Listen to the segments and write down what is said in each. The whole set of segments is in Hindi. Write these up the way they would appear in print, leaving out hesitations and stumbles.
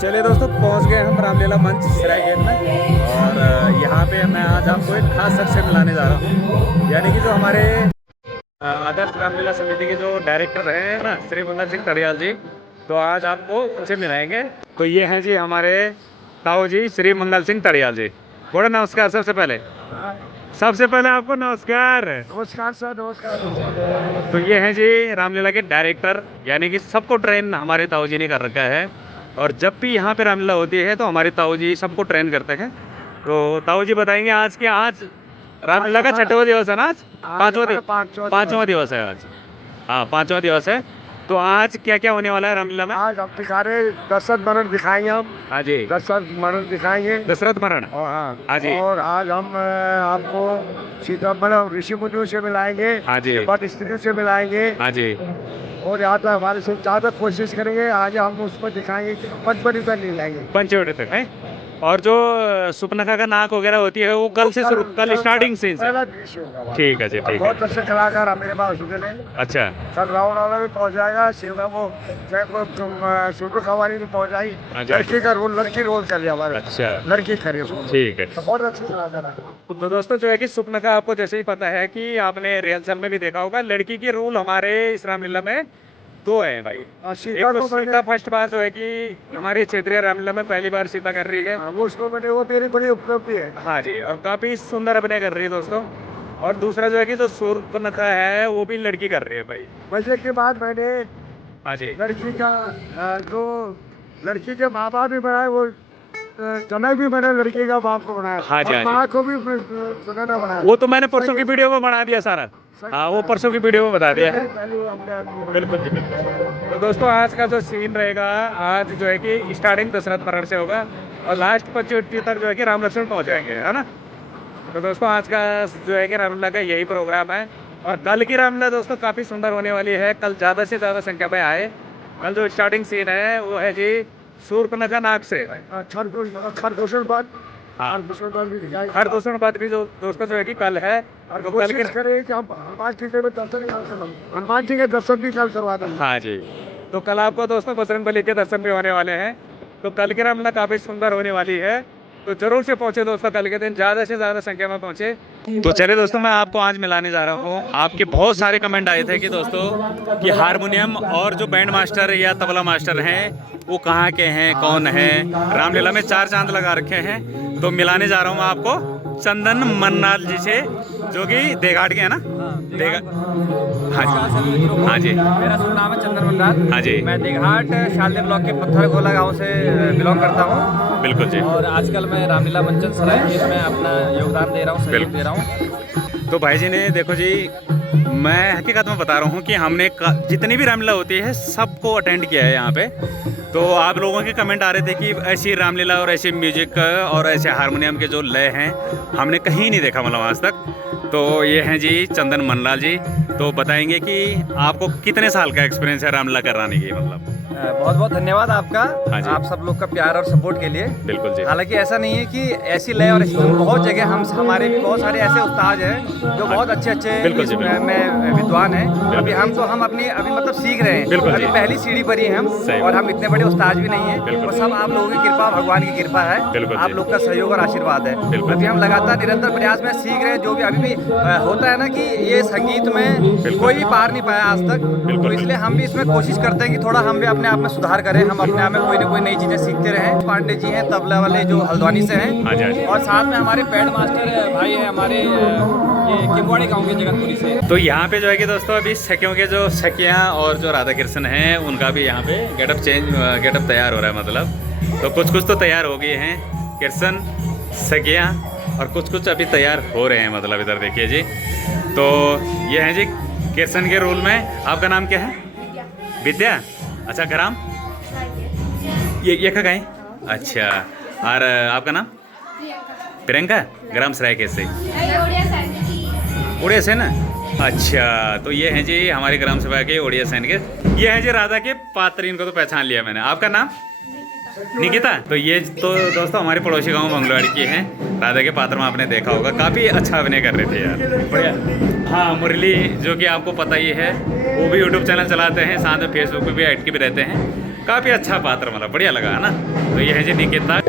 चलिए दोस्तों, पहुंच गए हम रामलीला मंच सराय गेट में। और यहाँ पे मैं आज आपको एक खास शख्स से मिलाने जा रहा हूँ, यानी कि जो हमारे आदर्श रामलीला समिति के जो डायरेक्टर हैं ना, श्री मंगल सिंह तड़ियाल जी। तो आज आपको उनसे मिलाएंगे। तो ये हैं जी हमारे ताऊ जी, श्री मंगल सिंह तड़ियाल जी। बड़ा नमस्कार। सबसे पहले आपको नमस्कार। नमस्कार सर, नमस्कार। तो ये हैं जी रामलीला के डायरेक्टर, यानी कि सबको ट्रेन हमारे ताऊ जी ने कर रखा है। और जब भी यहाँ पे रामलीला होती है तो हमारे ताऊ जी सबको ट्रेन करते हैं। तो ताऊ जी बताएंगे आज रामलीला का छठवां दिवस है ना, आज पांचवा दिवस है आज। हाँ, पांचवा दिवस है। तो आज क्या क्या होने वाला है रामलीला में? आज हम दिखा रहे दशरथ मरण दिखाएंगे हम। हाँ जी, दशरथ मरण दिखाएंगे। दशरथ मरण। और हाँ जी। और आज हम आपको सीता मतलब ऋषि मुनियों से मिलाएंगे। हाँ जी। पद स्त्रियों से मिलाएंगे। हाँ जी। और यहाँ तक हमारे से ज़्यादा कोशिश करेंगे। आज हम उसको दिखाएंगे कि पंचवटी तक नहीं लाएंगे, पंचवटी तक है। और जो सुपनखा का नाक वगैरह होती है वो कल स्टार्टिंग सीन से। पहला दृश्य होगा। ठीक है जी, ठीक है। बहुत अच्छे कलाकार हमारे पास होते हैं। अच्छा। कल रावण वाला भी पहुंच जाएगा, शिवा वो सुपर खवानी भी पहुंच जाएगी। अच्छा। लड़की का रोल, लड़की रोल कर लिया हमारे। अच्छा, लड़की खड़ी उसको। ठीक है। बहुत अच्छे कलाकार है। तो दोस्तों, जो है कि सुपनखा आपको जैसे ही पता है कि आपने रिहर्सल में भी देखा होगा, लड़की के रोल हमारे इस रामलीला में दो है भाई। सीता को सीता फर्स्ट बार जो है कि हमारी क्षेत्रीय रामलीला में पहली बार सीता कर रही है। वो उसको मैंने वो मेरी बड़ी उपलब्धि है। हाँ जी, और काफी सुंदर अभिनय कर रही है दोस्तों। और दूसरा जो है कि जो सुपनखा है वो भी लड़की कर रही है भाई। वैसे के बाद मैंने हाँ जी। लड़की का जो लड़की के माँ बाप भी बनाए, वो जनक भी मैंने लड़की का बाप को बनाया। हाँ जी, और हाँ जी। माँ को भी सुनना बनाया। वो तो मैंने परसों की वीडियो में बना दिया सारा। हाँ, वो परसों की वीडियो में बता दिया है। बिल्कुल जी, बिल्कुल। तो दोस्तों, आज का जो सीन रहेगा, आज जो है कि स्टार्टिंग दशरथ मरण से होगा और लास्ट 25 तक जो है कि राम लक्ष्मण पहुंच जाएंगे, है ना। तो दोस्तों, आज का जो है कि रामलीला का यही प्रोग्राम है। और कल की रामलीला दोस्तों काफ़ी सुंदर होने वाली है। कल ज़्यादा से ज़्यादा संख्या में आए। कल जो स्टार्टिंग सीन है वो है जी शूर्पणखा नाक से। खरदूषण बाद हाँ, भी दिखाएंगे। हर दूसरे बात भी जो दोस्तों जो है कि कल है। और कल कोशिश के करें कि हम हनुमान जी के दर्शन भी कल करवा दें। हाँ जी। तो कल आपको दोस्तों बजरंग बली के दर्शन भी होने वाले हैं। तो कल की रामलीला काफ़ी सुंदर होने वाली है। तो जरूर से पहुंचे दोस्तों, कल के दिन ज़्यादा से ज़्यादा संख्या में पहुंचे। तो चलिए दोस्तों, मैं आपको आज मिलाने जा रहा हूँ। आपके बहुत सारे कमेंट आए थे कि दोस्तों कि हारमोनियम और जो बैंड मास्टर या तबला मास्टर हैं वो कहाँ के हैं, कौन है। रामलीला में 4 चांद लगा रखे हैं। तो मिलाने जा रहा हूँ मैं आपको चंदन मन्नाल जी से, जो कि देघाट के हैं ना। हाँ जी, हाँ जी। मेरा शुभ नाम है चंदन मंडाल। हाँ जी। मैं देघाट शालदे ब्लॉक के पत्थरगोला गांव से बिलोंग करता हूँ। बिल्कुल जी। और आजकल मैं रामलीला मंचन सराय गेट में अपना योगदान दे रहा हूँ, सहयोग दे रहा हूँ। तो भाई जी ने देखो जी, मैं हकीकत में बता रहा हूँ कि हमने जितनी भी रामलीला होती है सबको अटेंड किया है यहाँ पे। तो आप लोगों के कमेंट आ रहे थे कि ऐसी रामलीला और ऐसे म्यूजिक और ऐसे हारमोनियम के जो लय हैं हमने कहीं नहीं देखा, मतलब आज तक। तो ये हैं जी चंदन मन्नाल जी। तो बताएंगे कि आपको कितने साल का एक्सपीरियंस है रामलीला कराने की, मतलब। बहुत बहुत धन्यवाद आपका, हाँ जी। आप सब लोग का प्यार और सपोर्ट के लिए। बिल्कुल जी। हालांकि ऐसा नहीं है कि ऐसी लय और बहुत जगह हमारे भी बहुत सारे ऐसे उस्ताद हैं जो बहुत अच्छे बिल्कुल जी, बिल्कुल। में विद्वान हैं। अभी हम अभी मतलब सीख रहे हैं। बिल्कुल अभी जी। पहली सीढ़ी पर ही हैं हम। सही और हम इतने बड़े उस्ताद भी नहीं हैं। बिल्कुल। बस सब आप लोगों की कृपा, भगवान की कृपा है। बिल्कुल आप जी। लोग का सहयोग और आशीर्वाद है। बिल्कुल। अभी हम लगातार निरंतर प्रयास में सीख रहे हैं। जो भी अभी भी होता है ना कि ये संगीत में कोई भी पार नहीं पाया आज तक। तो इसलिए हम भी इसमें कोशिश करते हैं कि थोड़ा हम भी अपने आप में सुधार करें। हम अपने आप में कोई ना कोई नई चीजें सीखते रहें। पांडे जी हैं तबला वाले जो हल्द्वानी से हैं। हाँ जी, हाँ जी। और साथ में हमारे बैंड मास्टर भाई हैं हमारे ये किमवाड़ी गांव के जगतपुरी से। तो यहाँ पे जो है कि दोस्तों अभी सखियों के जो सखियाँ और जो राधा कृष्ण हैं उनका भी यहाँ पे गेटअप तैयार हो रहा है, मतलब। तो कुछ तो तैयार हो गए हैं कृष्ण, सखियाँ, और कुछ अभी तैयार हो रहे हैं, मतलब। इधर देखिए जी। तो ये हैं जी कृष्ण के रोल में। आपका नाम क्या है? विद्या। अच्छा, ग्राम ये का है? अच्छा। और आपका नाम? प्रियंका। ग्राम सराय कैसे? उड़िया से ना। अच्छा, तो ये हैं जी हमारे ग्राम सभा के उड़िया सैन के। ये हैं जी राधा के पात्र, इनको तो पहचान लिया मैंने। आपका नाम? निकिता। तो ये तो दोस्तों हमारे पड़ोसी गांव मंगलवाड़ी की हैं। राधा के पात्र में आपने देखा होगा, काफ़ी अच्छा अभिनय कर रहे थे यार, बढ़िया। हाँ, मुरली, जो कि आपको पता ही है, वो भी यूट्यूब चैनल चलाते हैं, साथ में फेसबुक पे भी एक्टिव रहते हैं। काफी अच्छा पात्र मला बढ़िया लगा है ना। तो ये है जी निकेता।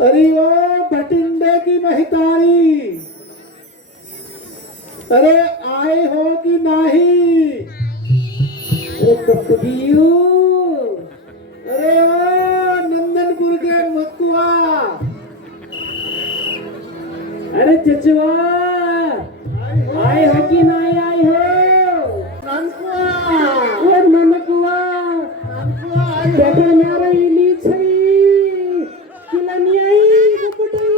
अरे ओ भटिंडे की महितारी, अरे आए हो कि नहीं? अरे ओ नंदनपुर के मकुआ, अरे चचुआ आए हो कि नहीं आए हो? ननकुआ ननकुआ देखो मारे इली छई किलनी आई गुपटई।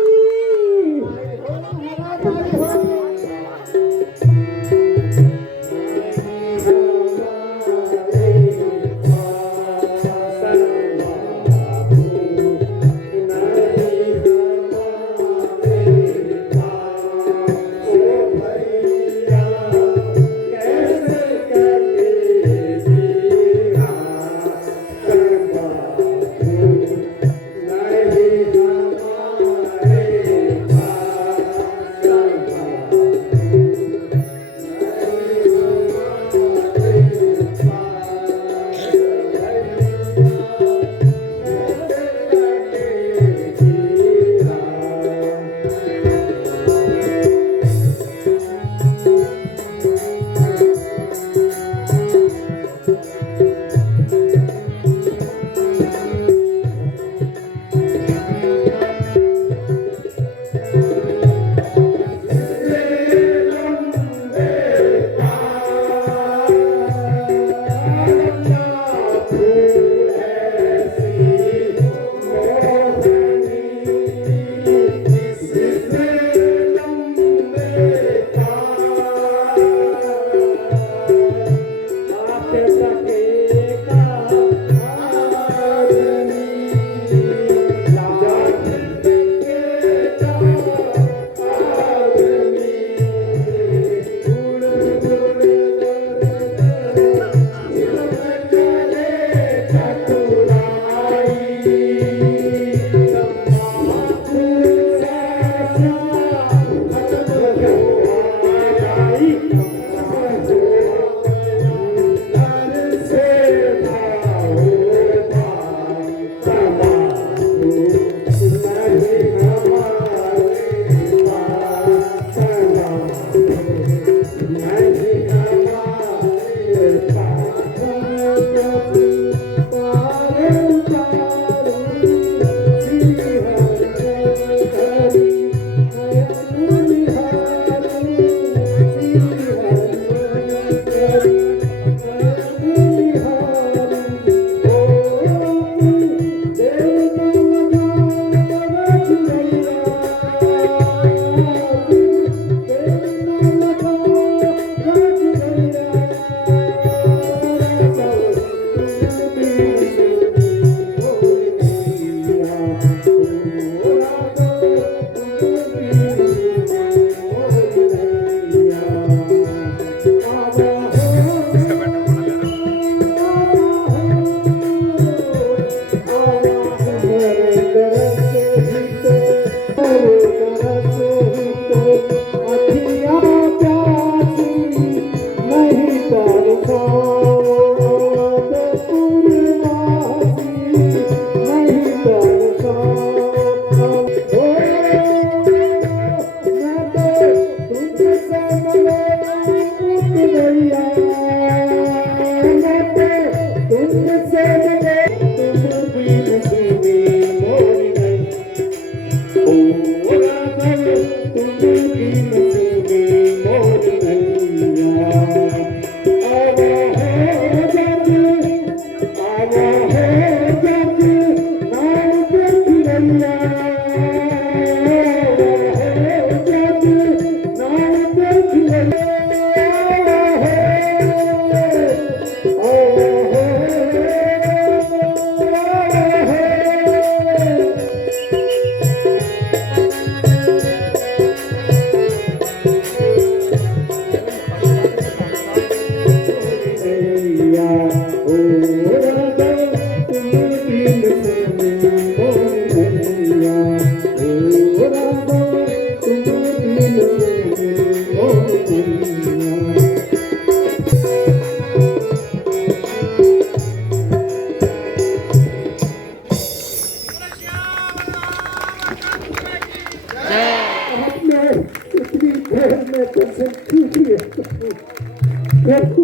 प्रभु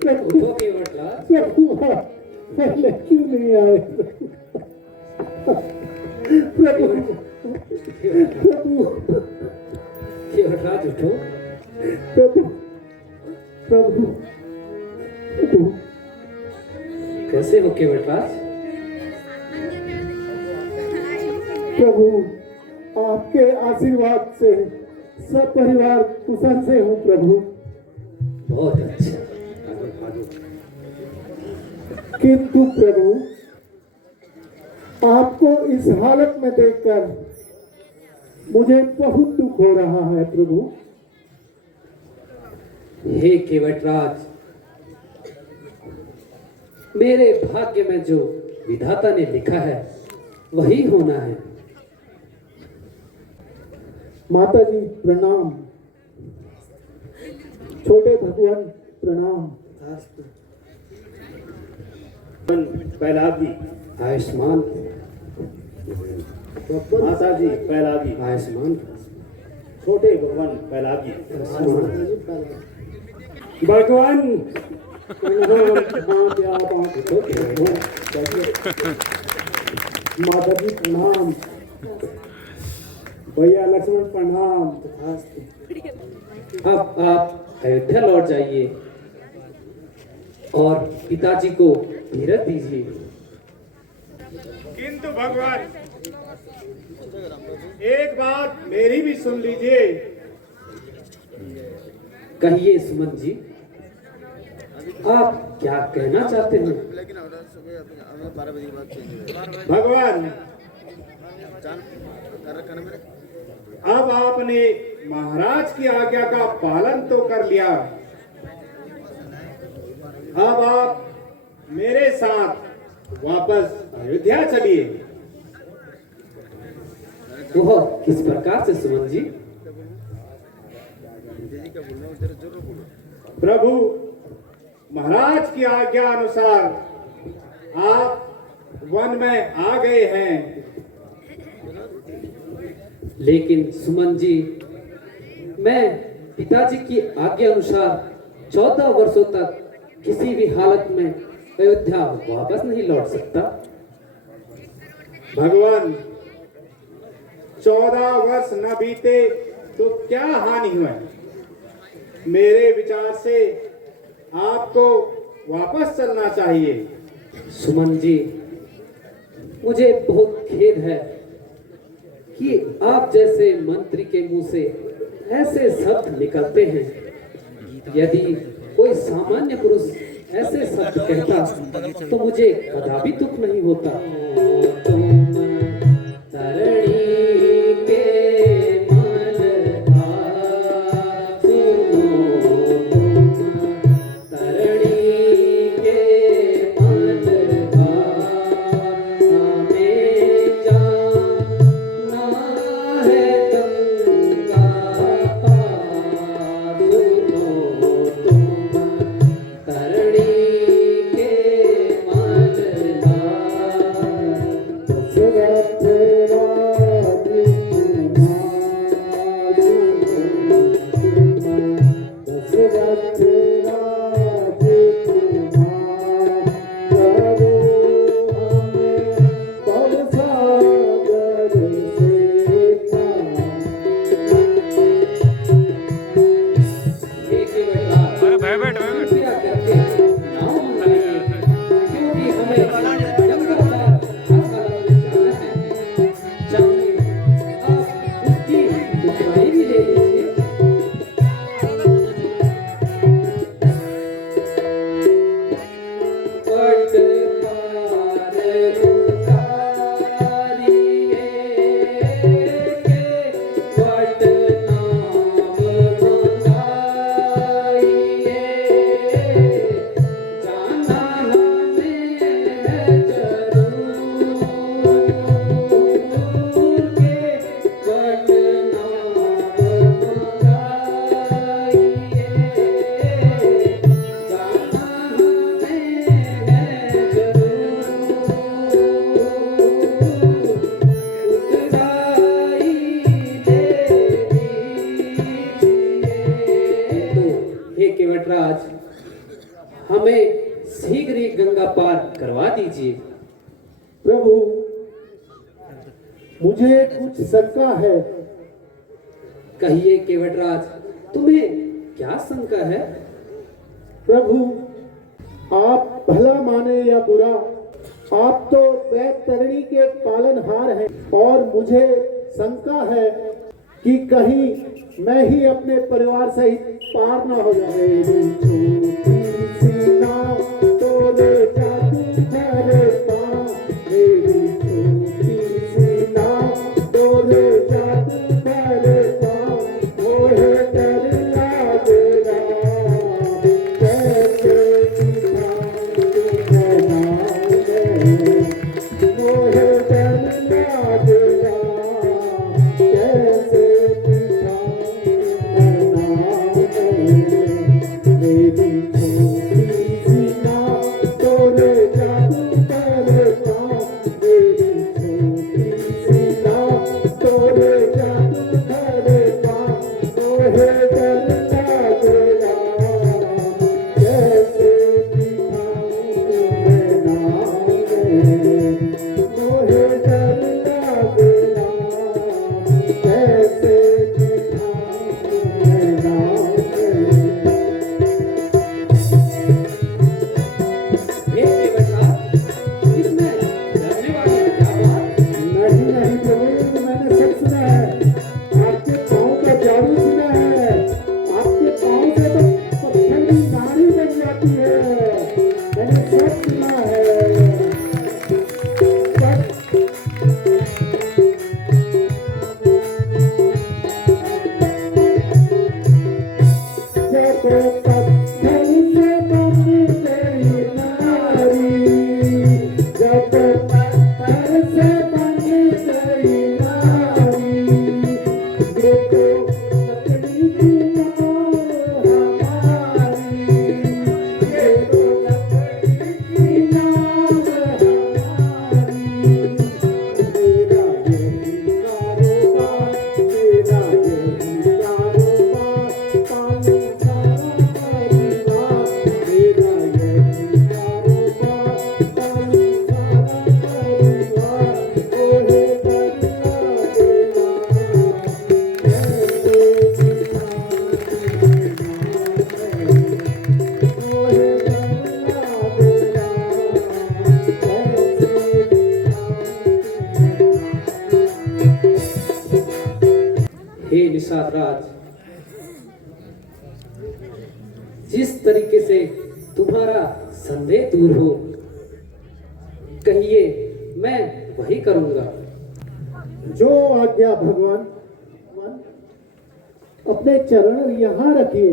प्रभु प्रभु पहले क्यों नहीं आए प्रभु प्रभु केवटराज उठो। प्रभु प्रभु प्रभु कैसे हो केवटराज? प्रभु आपके आशीर्वाद से सब परिवार कुशल से हूँ प्रभु। बहुत अच्छा। किंतु प्रभु आपको इस हालत में देखकर मुझे बहुत दुख हो रहा है प्रभु। हे केवटराज, मेरे भाग्य में जो विधाता ने लिखा है वही होना है। माता जी प्रणाम। छोटे भगवान प्रणाम। पहलाद जी आयुष्मान माता जी पहलाद जी आयुष्मान छोटे भगवान पहलाद जी भगवान माता जी प्रणाम। भैया लक्ष्मण प्रणाम। अब आप अयोध्या लौट जाइए और पिताजी को धीरज दीजिए। किंतु भगवान एक बात मेरी भी सुन लीजिए। कहिए सुमन जी, आप क्या कहना चाहते हैं? भगवान अब आपने महाराज की आज्ञा का पालन तो कर लिया। अब आप मेरे साथ वापस अयोध्या चलिए। वह किस प्रकार से सुमन जी? प्रभु महाराज की आज्ञा अनुसार आप वन में आ गए हैं। लेकिन सुमन जी, मैं पिताजी की आज्ञा अनुसार 14 वर्षों तक किसी भी हालत में अयोध्या वापस नहीं लौट सकता। भगवान 14 वर्ष न बीते तो क्या हानि हुई? मेरे विचार से आपको वापस चलना चाहिए। सुमन जी, मुझे बहुत खेद है कि आप जैसे मंत्री के मुंह से ऐसे शब्द निकलते हैं। यदि कोई सामान्य पुरुष ऐसे शब्द कहता तो मुझे कदापि दुख नहीं होता। तरणी के मन का सुनो तुम, तरणी के मन का हमें जाना है गंगा पार। सुनो तुम, तरणी के मन का ये गंगा पार करवा दीजिए। प्रभु, मुझे कुछ शंका है। कहिए केवटराज, तुम्हें क्या शंका है? प्रभु, आप भला माने या बुरा, आप तो वैतरणी के पालनहार हैं और मुझे शंका है कि कहीं मैं ही अपने परिवार सहित पार ना हो जाए। छोटी सी नाव तोले जादू भरे पाँव, मेरी छोटी सी नाव तोले जादू भरे पाँव, मोहे डर लागेगा कैसे दिखाऊं मैं नाव में, मोहे डर लागेगा कैसे मेरी छोटी सी नाव तोले जादू भरे पाँव, मेरी छोटी सी नाव तोले जादू भरे पाँव, मोहे डर लागेगा कैसे दिखाऊं मैं नाव में, मोहे डर लागेगा कैसे दिखाऊं मैं नाव में। हे केवटराज, इसमें डरने वाली क्या बात? नहीं नहीं प्रभु, मैंने सब सुना है। आपके पाँव का जादू सुना है। आपके पाँव से तो पत्थर की नारी बन जाती है। मैंने सब सुना है। जब पत्थर से बन गई नारी, जब पत्थर से बन गई नारी, ये तो लकड़ी की नाव हमारी, ये तो लकड़ी की नाव हमारी। मेरा यही कारोबार, मेरा यही कारोबार, पानी सारा परिवार, मेरा यही कारोबार, पानी सारा परिवार, ओहे डर लागेगा कैसे दिखाऊं मैं नाव में, ओहे डर लागेगा कैसे हे निषाद राज, जिस तरीके से तुम्हारा संदेह दूर हो, कहिए मैं वही करूंगा। जो आज्ञा भगवान। अपने चरण यहाँ रखिए।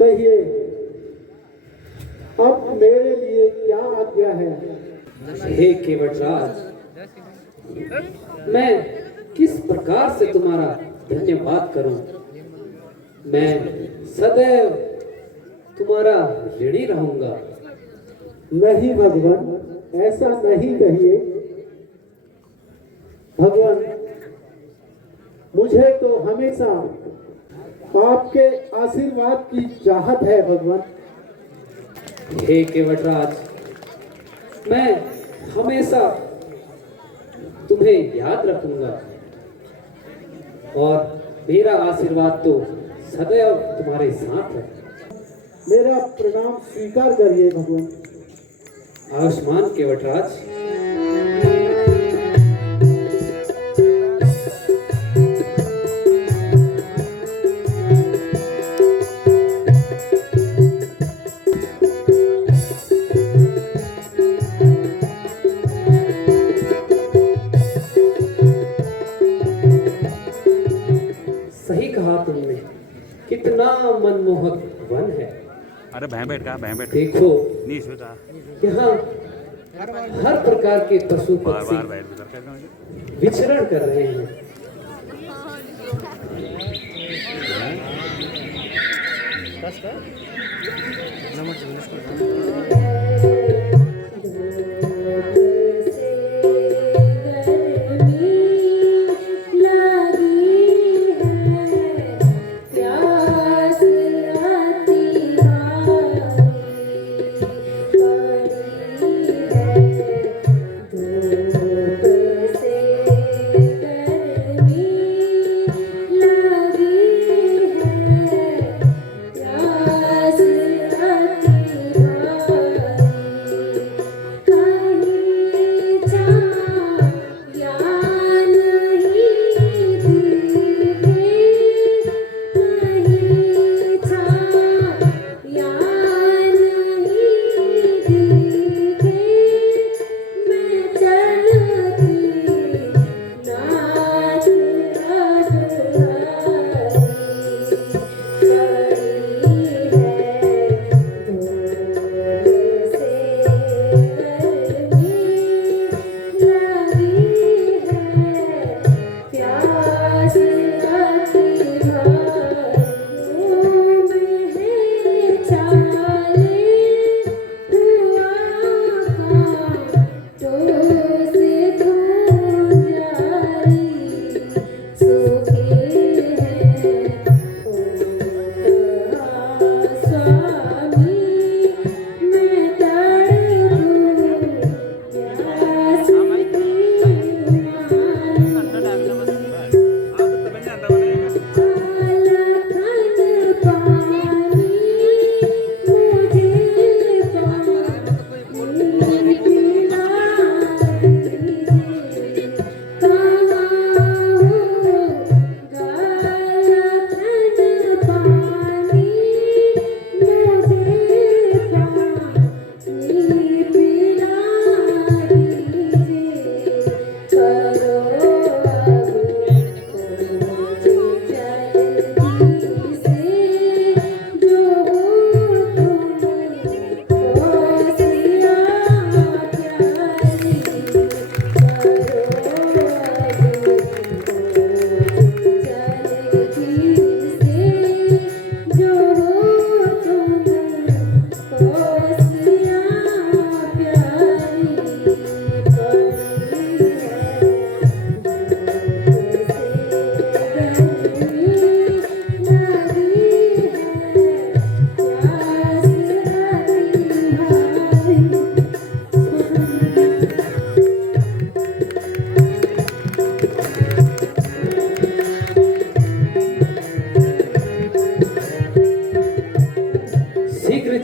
कहिए अब मेरे लिए क्या आज्ञा है। हे केवटराज, मैं किस प्रकार से तुम्हारा धन्यवाद करूं। मैं सदैव तुम्हारा ऋणी रहूंगा। नहीं भगवान, ऐसा नहीं कहिए। भगवान, मुझे तो हमेशा आपके आशीर्वाद की चाहत है भगवान। हे केवटराज, मैं हमेशा तुम्हें याद रखूंगा और मेरा आशीर्वाद तो सदैव तुम्हारे साथ है। मेरा प्रणाम स्वीकार करिए भगवान। आयुष्मान केवटराज। सही कहा तुमने, कितना मनमोहक वन है। अरे भैं बैठ देखो, नहीं इसमें कहा यहाँ हर प्रकार के पशु बार पक्षी बार बैठ भी करते हैं। विचरण कर रहे हैं।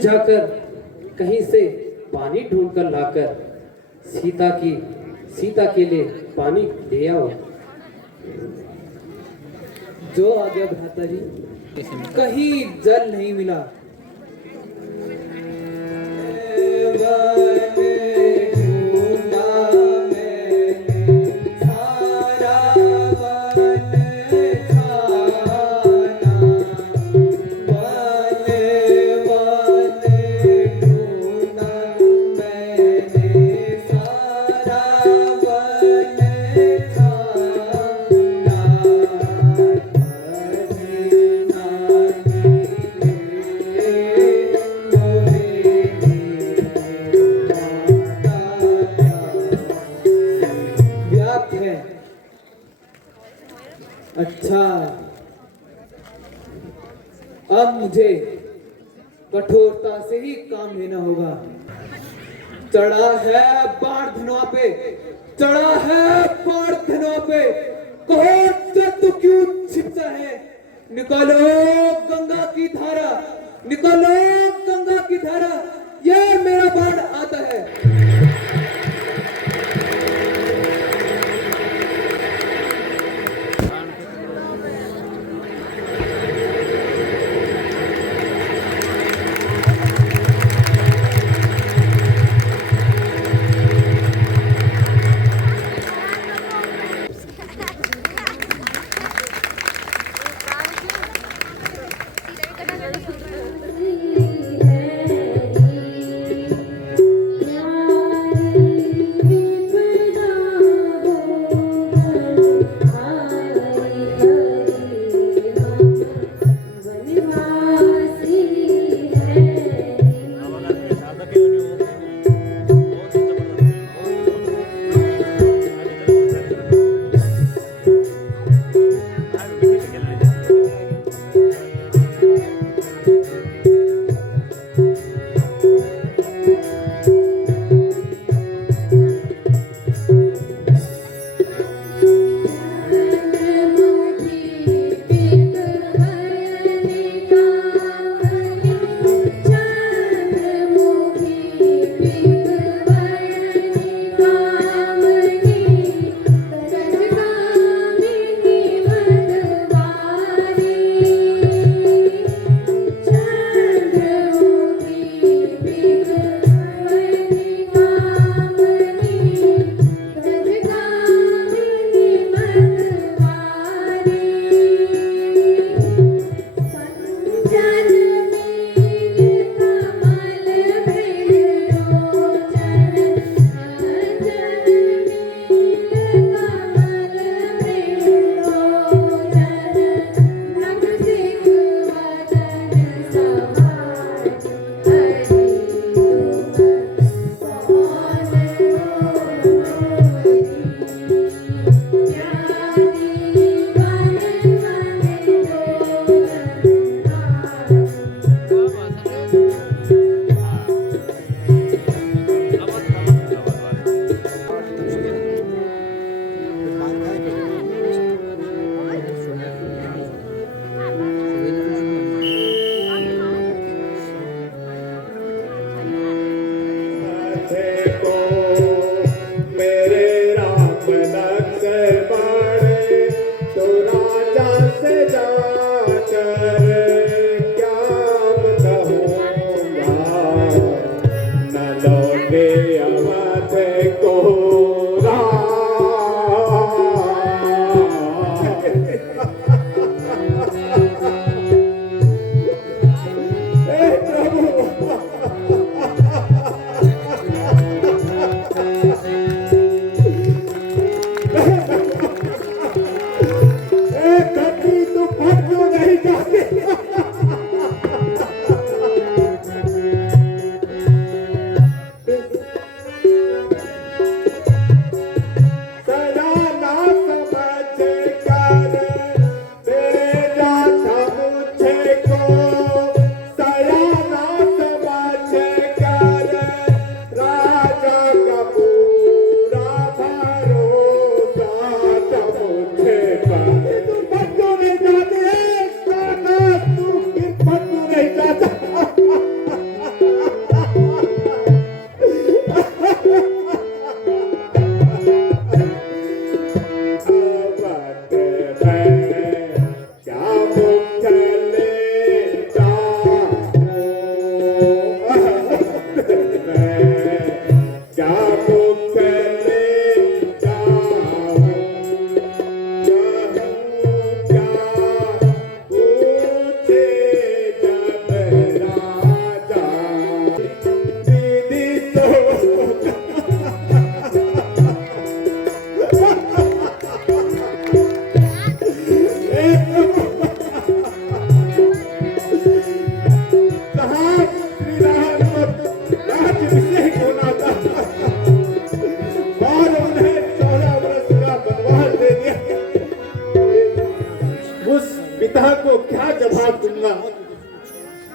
जाकर कहीं से पानी ढूंढकर लाकर सीता के लिए पानी ले आओ। जो आ गया भ्राता जी, कहीं जल नहीं मिला। अब मुझे कठोरता से ही काम लेना होगा। चढ़ा है बाढ़ धनवा पे, चढ़ा है बाढ़ धनवा पे, कहो तो क्यों छिपता है? निकालो गंगा की धारा, निकालो गंगा की धारा, ये मेरा बाढ़ आता है।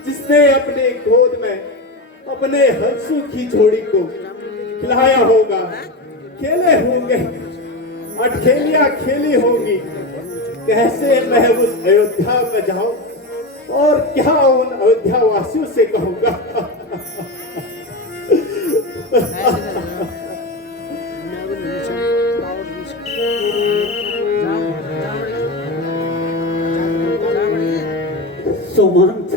जिसने अपने गोद में अपने हंसू की जोड़ी को खिलाया होगा, खेले होंगे, अठखेलियां खेली होंगी। कैसे मैं उस अयोध्या में जाऊं और क्या उन अयोध्या वासियों से कहूंगा। सुमंत,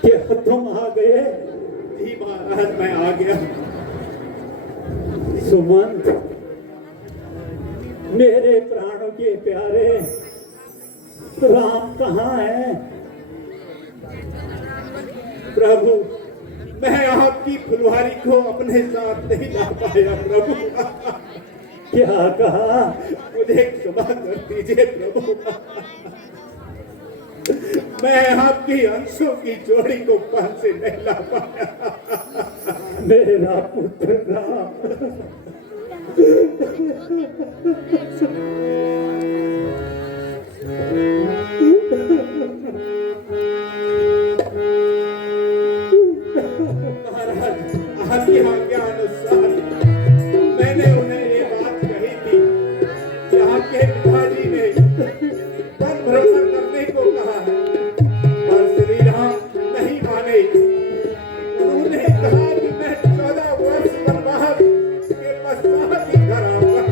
क्या तुम आ गए? जी महाराज, मैं आ गया। सुमंत, मेरे प्राणों के प्यारे, राम कहाँ है? प्रभु, मैं आपकी फुलवारी को अपने साथ नहीं ला पाया प्रभु। क्या कहा? मुझे क्षमा कर दीजिए प्रभु। मैं आपकी अंशों की जोड़ी को पास से नहीं ला पाया। मेरा पुत्र राम। महाराज, आपकी आज्ञा अनुसार मैंने उन्हें ये बात कही थी कि आपके पिताजी ने वन भ्रमण करने को कहा है, और श्री राम नहीं माने। उन्होंने कहा कि मैं 14 वर्ष वनवास के पश्चात ही घर आऊंगा।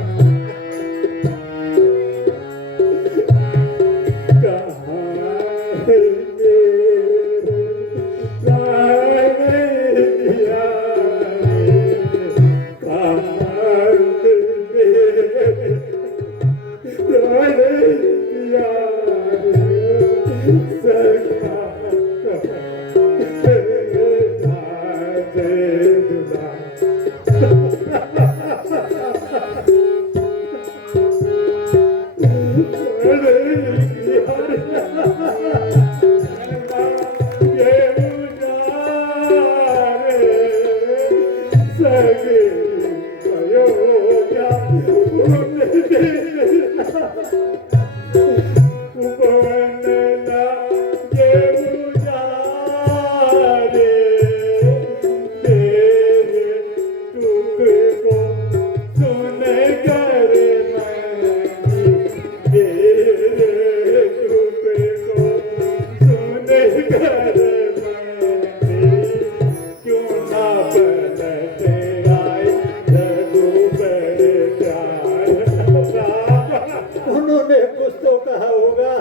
उन्होंने कुछ तो कहा होगा,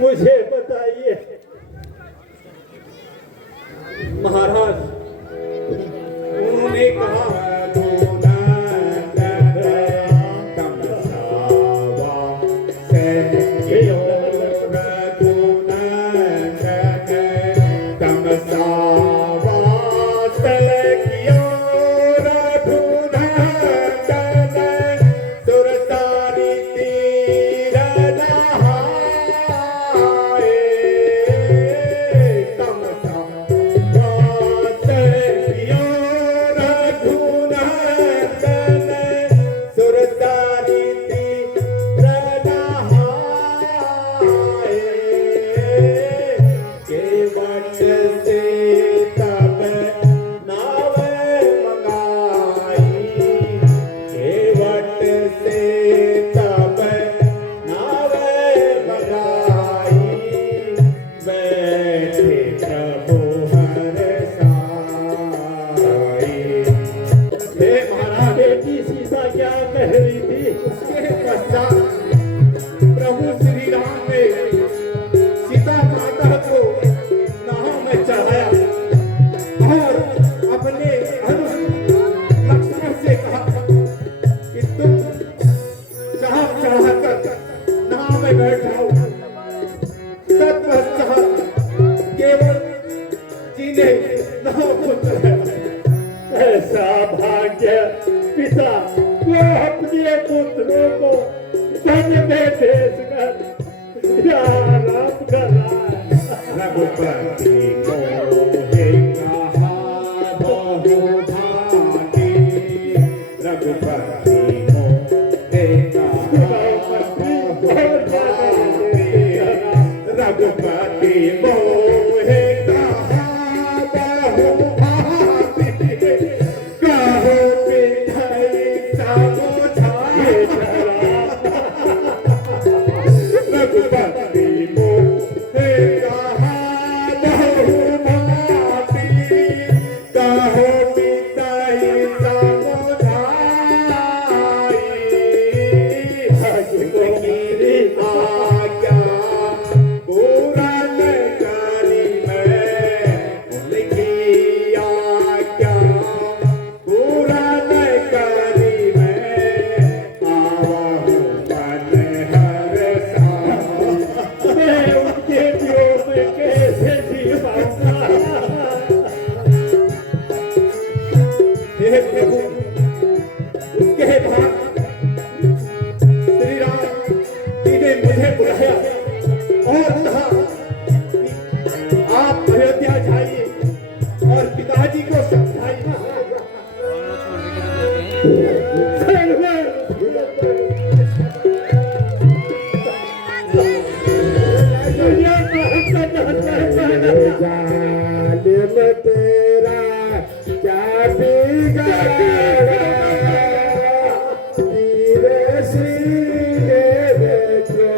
मुझे बताइए। महाराज, उन्होंने कहा ऐसा भाग्य पिता वो अपने पुत्रों को वन में भेजकर यहाँ राम कर रहा है। रघुपति को हे कहा बहुभागी, रघुपति को हे कहा बहुभागी, रघुपति मोहे कहा बहुभाति कहो पिठाई समझाए रघुपति मोहे कहा बहुभाति कहो पिठाई पिताजी को समझाइए तेरा क्या बिगाड़ा धीरे सीने देखो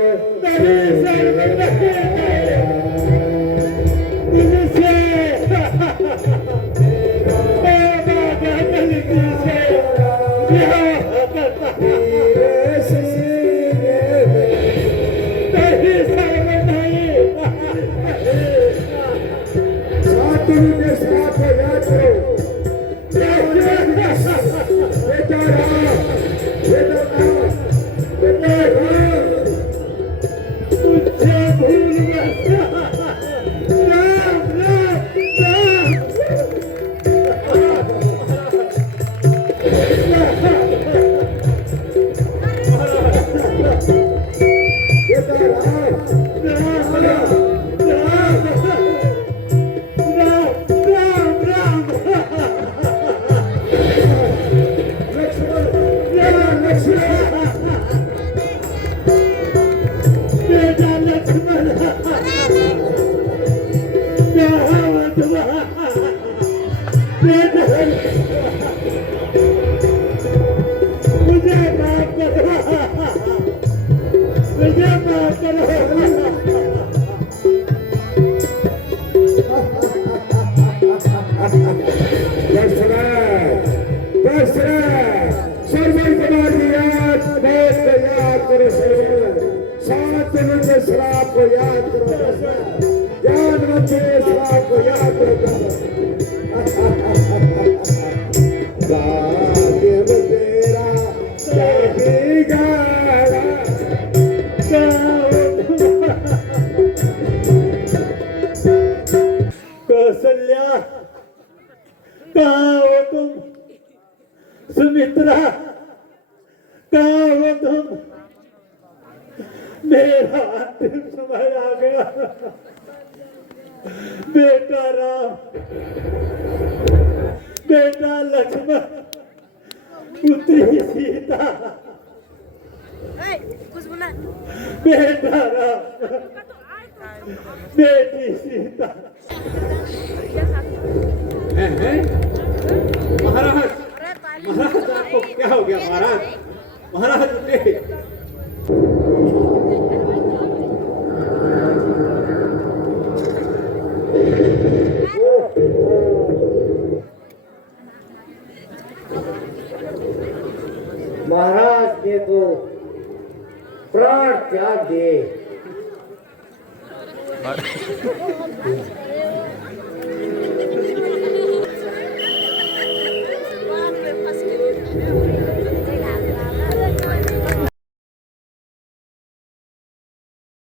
श्राप को याद करो ज्ञानवंत के श्राप को याद करो राग तेरा क्या बिगाड़ा कौशल्या कहाँ हो तुम? सुमित्रा कहाँ हो तुम? मेरा अंतिम समय आ गया। बेटा राम, बेटा लक्ष्मण, पुत्री सीता, बेटा राम, बेटी सीता। महाराज, महाराज आपको क्या हो गया? महाराज, महाराज उठे। महाराज ने तो प्राण त्याग दिए।